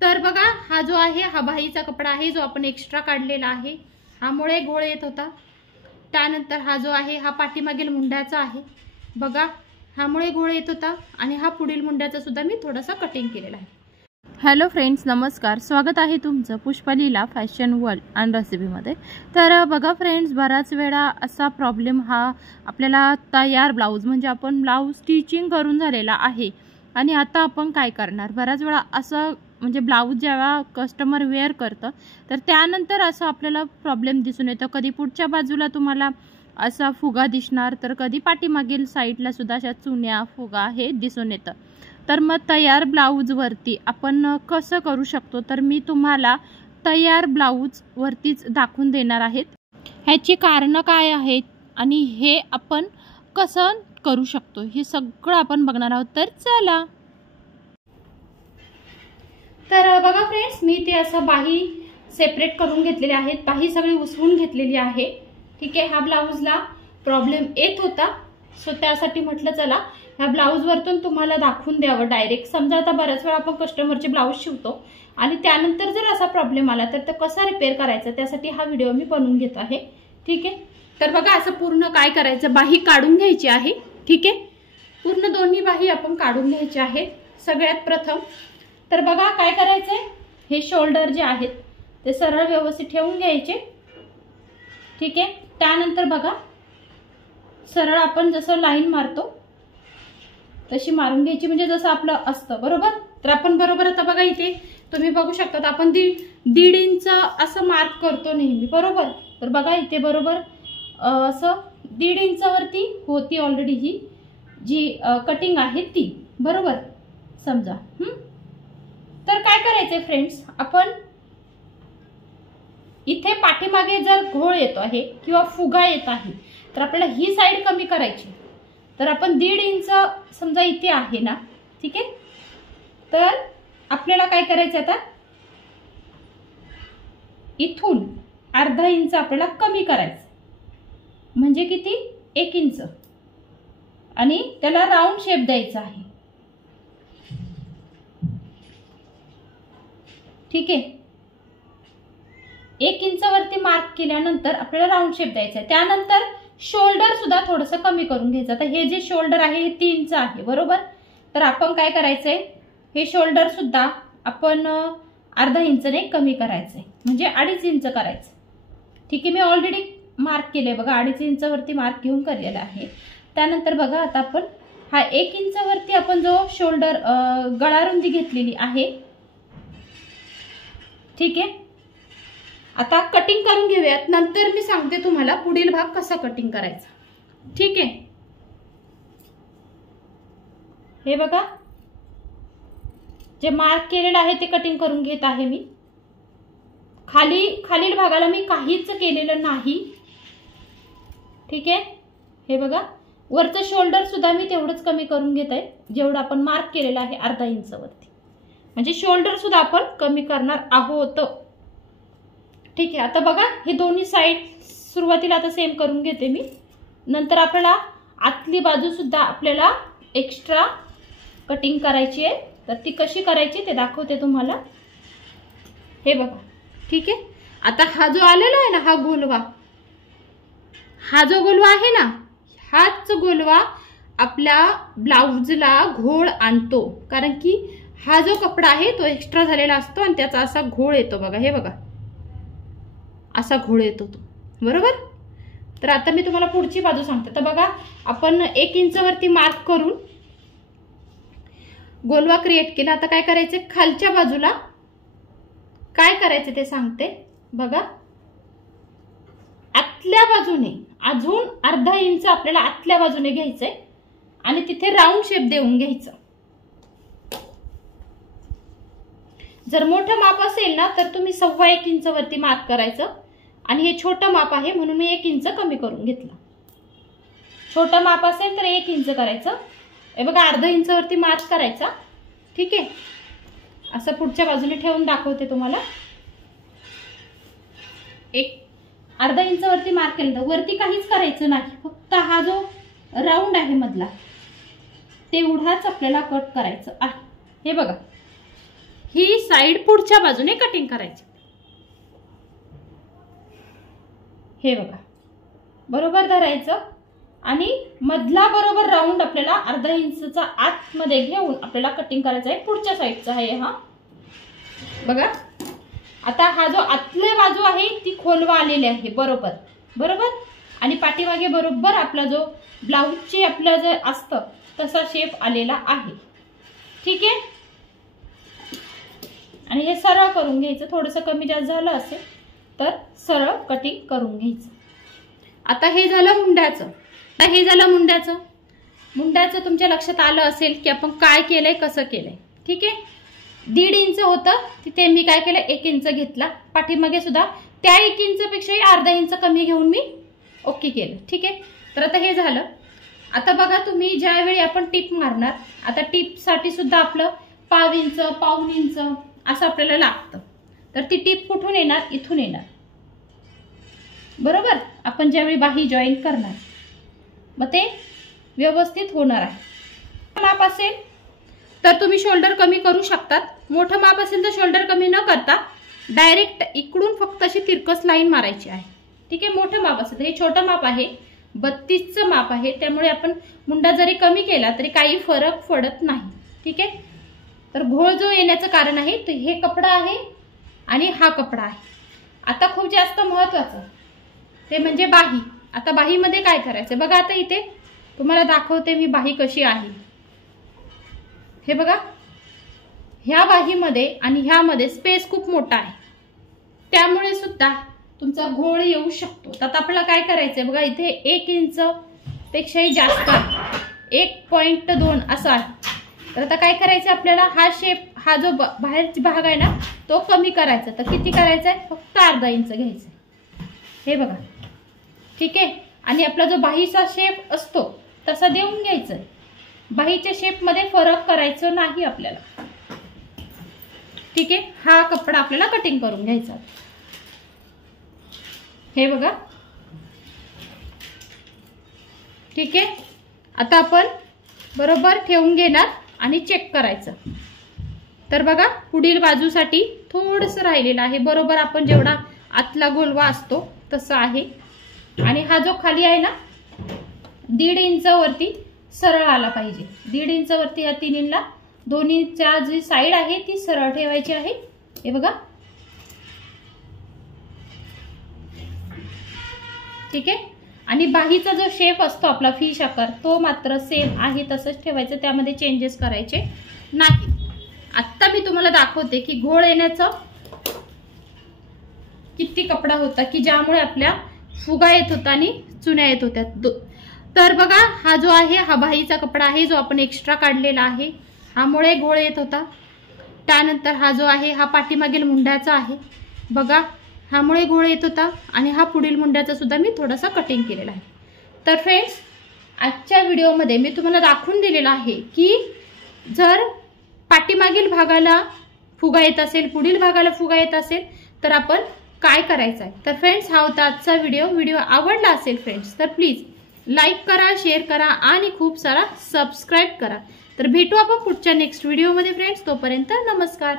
तर बघा हा जो आहे हा बाहीचा कपडा आहे जो आपण एक्स्ट्रा काढलेला आहे, हा मुळे घोळ येत होता। त्यानंतर हा जो आहे हा पाठीमागील मुंड्याचा आहे, बघा हा मुळे घोळ येत होता आणि हा पुढील मुंड्याचा सुद्धा मी थोडासा कटिंग केलेला आहे। हॅलो फ्रेंड्स, नमस्कार, स्वागत आहे तुमचं पुष्पालीला फॅशन वर्ल्ड अँड रेसिपीमध्ये। तर बघा फ्रेंड्स, बराच वेळा असा प्रॉब्लेम हा आपल्याला तयार ब्लाऊज म्हणजे आपण ब्लाऊज स्टिचिंग करून झालेला आहे आणि आता आपण काय करणार, बराच वेळा असं म्हणजे ब्लाऊज जेव्हा कस्टमर वेअर करतं तर त्यानंतर असं आपल्याला प्रॉब्लेम दिसून येतो। कधी पुढच्या बाजूला तुम्हाला असा फुगा दिसणार, तर कधी पाठीमागील साईडला सुद्धा अशा चुन्या फुगा हे दिसून येतं। तर मग तयार ब्लाऊजवरती आपण कसं करू शकतो, तर मी तुम्हाला तयार ब्लाऊजवरतीच दाखवून देणार आहेत। ह्याची कारणं काय आहेत आणि हे आपण कसं करू शकतो हे सगळं आपण बघणार आहोत। तर चला। तर बघा फ्रेंड्स, मी ते असं बाही सेपरेट करून घेतलेले आहेत, बाही सगळी उसवून घेतलेली आहे। ठीक आहे, हा ब्लाऊजला प्रॉब्लेम येत होता, सो त्यासाठी म्हटलं चला ह्या ब्लाऊजवरतून तुम्हाला दाखवून द्यावं डायरेक्ट। समजा आता बऱ्याच वेळा आपण कस्टमरचे ब्लाऊज शिवतो आणि त्यानंतर जर असा प्रॉब्लेम आला तर कसा रिपेअर करायचा त्यासाठी हा व्हिडिओ मी बनवून घेत आहे। ठीक आहे, तर बघा असं पूर्ण काय करायचं, बाही काढून घ्यायची आहे। ठीक आहे, पूर्ण दोन्ही बाही आपण काढून घ्यायची आहेत। सगळ्यात प्रथम तर बघा काय करायचंय, हे शोल्डर जे आहेत ते सरळ व्यवस्थित ठेवून घ्यायचे। ठीक आहे, त्यानंतर बघा सरळ आपण जसं लाईन मारतो तशी मारून घ्यायची, म्हणजे जसं आपलं असतं बरोबर। तर आपण बरोबर आता बघा इथे तुम्ही बघू शकता आपण दीड इंच असं मार्क करतो नेहमी बरोबर। तर बघा इथे बरोबर असं 1.5 इंचावरती होती ऑलरेडी ही जी कटिंग आहे ती बरोबर समजा। तर काय करायचंय फ्रेंड्स, आपण इथे पाठीमागे जर घोळ येतो आहे किंवा फुगा येत आहे तर आपल्याला ही साईड कमी करायची। तर आपण 1.5 इंच समजा इथे आहे ना, ठीक आहे, तर आपल्याला काय करायचं आता इथून 1/2 इंच आपल्याला कमी करायचं, म्हणजे किती 1 इंच, आणि त्याला राऊंड शेप द्यायचा आहे। ठीक आहे, 1 इंचावरती मार्क केल्यानंतर आपल्याला राऊंड शेप द्यायचा आहे। त्यानंतर शोल्डर सुद्धा थोडंसं कमी करून घ्यायचं। आता हे जे शोल्डर आहे हे 3 इंच आहे बरोबर। तर आपण काय करायचंय, हे शोल्डर सुद्धा आपण 1/2 इंचने कमी करायचंय, म्हणजे 2.5 इंच करायचं। ठीक आहे, मी ऑलरेडी मार्क केले बघा, 2.5 इंचावरती मार्क घेऊन केलेला आहे। त्यानंतर बघा आता आपण हा 1 इंचावरती आपण जो शोल्डर गळारुंदी घेतलेली आहे, ठीक आहे, आता कटिंग करून घेऊयात, नंतर मी सांगते तुम्हाला पुढील भाग कसा कटिंग करायचा। ठीक आहे, हे बघा जे मार्क केलेलं आहे ते कटिंग करून घेत आहे मी। खालील भागाला मी काहीच केलेलं नाही। ठीक आहे, हे बघा वरचं शोल्डर सुद्धा मी तेवढंच कमी करून घेत आहे जेवढं आपण मार्क केलेलं आहे 1/2 इंचावरती, म्हणजे शोल्डर सुद्धा आपण कमी करणार आहोत। ठीक आहे, आता बघा हे दोन्ही साइड सुरुवातीला आता सेम करून घेते मी, नंतर आपल्याला आतली बाजू सुद्धा आपल्याला एक्स्ट्रा कटिंग करायची आहे। तर ती कशी करायची ते दाखवते तुम्हाला। हे बघा, ठीक आहे, आता हा जो आलेला आहे ना हा गोलवा, हा जो गोलवा आहे ना, हाच गोलवा आपल्या ब्लाऊजला घोळ आणतो, कारण की हा जो कपडा आहे तो एक्स्ट्रा झालेला असतो आणि त्याचा असा घोळ येतो बघा। हे बघा असा घोळ येतो तो बरोबर। तर आता मी तुम्हाला पुढची बाजू सांगते। तर बघा आपण 1 इंचावरती मार्क करून गोलवा क्रिएट केला। आता काय करायचं, खालच्या बाजूला काय करायचं ते सांगते बघा। आतल्या बाजूने अजून 1/2 इंच आपल्याला आतल्या बाजूने घ्यायचंय आणि तिथे राऊंड शेप देऊन घ्यायचं। जर मोठं माप असेल ना तर तुम्ही 1.25 इंचावरती मार्क करायचं, आणि हे छोटं माप आहे म्हणून मी 1 इंच कमी करून घेतलं। छोटं माप असेल तर 1 इंच करायचं। हे बघा 1/2 इंचावरती मार्क करायचा। ठीक आहे, असं पुढच्या बाजूने ठेवून दाखवते तुम्हाला। 1/2 इंचावरती मार्क केलं, वरती काहीच करायचं नाही, फक्त हा जो राऊंड आहे मधला तेवढाच आपल्याला कट करायचं आहे। हे बघा ही साइड पुढच्या बाजूने कटिंग करायची। हे बघा बरोबर धरायचं आणि मधला बरोबर राऊंड आपल्याला अर्धा इंचचा आतमध्ये घेऊन आपल्याला कटिंग करायचं आहे। पुढच्या साइडचा आहे हा बघा। आता हा जो आतली बाजू आहे ती खोलवा आलेली आहे बरोबर बरोबर आणि पाठीमागे बरोबर आपला जो ब्लाउजची आपला जे असतं तसा शेप आलेला आहे। ठीक आहे आणि हे सरळ करून घ्यायचं। थोडंसं कमी जास्त झालं असेल तर सरळ कटिंग करून घ्यायचं। आता हे झालं मुंड्याचं। मुंड्याचं तुमच्या लक्षात आलं असेल की आपण काय केलंय कसं केलंय। ठीक आहे 1.5 इंच होतं तिथे मी काय केलं 1 इंच घेतला। पाठीमागे सुद्धा त्या 1 इंच पेक्षाही अर्धा इंच कमी घेऊन मी ओके केलं। ठीक आहे तर आता हे झालं। आता बघा तुम्ही ज्यावेळी आपण टिप मारणार आता टिपसाठी सुद्धा आपलं पाव इंच पाऊण इंच असं आपल्याला लागतं। तर ती टिप कुठून येणार इथून येणार बरोबर। आपण ज्यावेळी बाही जॉईन करणार मग ते व्यवस्थित होणार आहे। माप असेल तर तुम्ही शोल्डर कमी करू शकतात। मोठं माप असेल तर शोल्डर कमी न करता डायरेक्ट इकडून फक्त अशी तिरकस लाईन मारायची आहे। ठीक आहे मोठं माप असेल हे छोटं माप आहे 32चं माप आहे त्यामुळे आपण मुंडा जरी कमी केला तरी काही फरक पडत नाही। ठीक आहे तर घोळ जो येण्याचं कारण आहे तर हे कपडा आहे आणि हा कपडा आहे। आता खूप जास्त महत्त्वाचं ते म्हणजे बाही। आता बाहीमध्ये काय करायचं बघा। आता इथे तुम्हाला दाखवते मी बाही कशी आहे। हे बघा ह्या बाहीमध्ये आणि ह्यामध्ये स्पेस खूप मोठा आहे त्यामुळे सुद्धा तुमचा घोळ येऊ शकतो। तर आता आपल्याला काय करायचंय बघा इथे 1 इंच पेक्षाही जास्त 1.2 असं आहे। तर आता काय करायचं आपल्याला हा शेप हा जो बाहेरचा भाग आहे ना तो कमी करायचा। तर किती करायचा आहे फक्त अर्धा इंच घ्यायचं हे बघा। ठीक आहे आणि आपला जो बाहीचा शेप असतो तसा देऊन घ्यायचा। बाहीच्या शेप मध्ये फरक करायचं नाही आपल्याला। ठीक आहे हा कपडा आपल्याला कटिंग करून घ्यायचा। हे बघा ठीक आहे आता आपण बरोबर ठेवून घेणार आणि चेक करायचं। तर बघा पुढील बाजूसाठी थोडंसं राहिलेलं आहे बरोबर आपण जेवढा आतला गोलवा असतो तसा आहे आणि हा जो खाली आहे ना 1.5 इंच वरती सरळ आला पाहिजे। 1.5 इंच वरती या 3 इंचला दोन्हीच्या जी साइड आहे ती सरळ ठेवायची आहे। हे बघा ठीक आहे आणि बाहीचा जो शेप असतो आपला फिश आकार तो मात्र सेम आहे तसंच ठेवायचं त्यामध्ये चेंजेस करायचे नाही। आता मी तुम्हाला दाखवते की घोळ येण्याचं किती कपडा होता की ज्यामुळे आपल्या फुगा येत होता आणि चुन्या येत होत्या। तर बघा हा जो आहे हा बाहीचा कपडा आहे जो आपण एक्स्ट्रा काढलेला आहे ह्यामुळे घोळ येत होता। त्यानंतर हा जो आहे हा पाठीमागील मुंड्याचा आहे बघा ह्यामुळे घोळ येत होता आणि हा पुढील मुंड्याचा सुद्धा मी थोडासा कटिंग केलेला आहे। तर फ्रेंड्स आजच्या व्हिडिओमध्ये मी तुम्हाला दाखवून दिलेला आहे की जर पाठीमागील भागाला फुगा येत असेल पुढील भागाला फुगा येत असेल तर आपण काय करायचं आहे। तर फ्रेंड्स हा होता आजचा व्हिडिओ आवडला असेल फ्रेंड्स तर प्लीज लाईक करा शेअर करा आणि खूप सारा सबस्क्राईब करा। तर भेटू आपण पुढच्या नेक्स्ट व्हिडिओमध्ये फ्रेंड्स तोपर्यंत नमस्कार।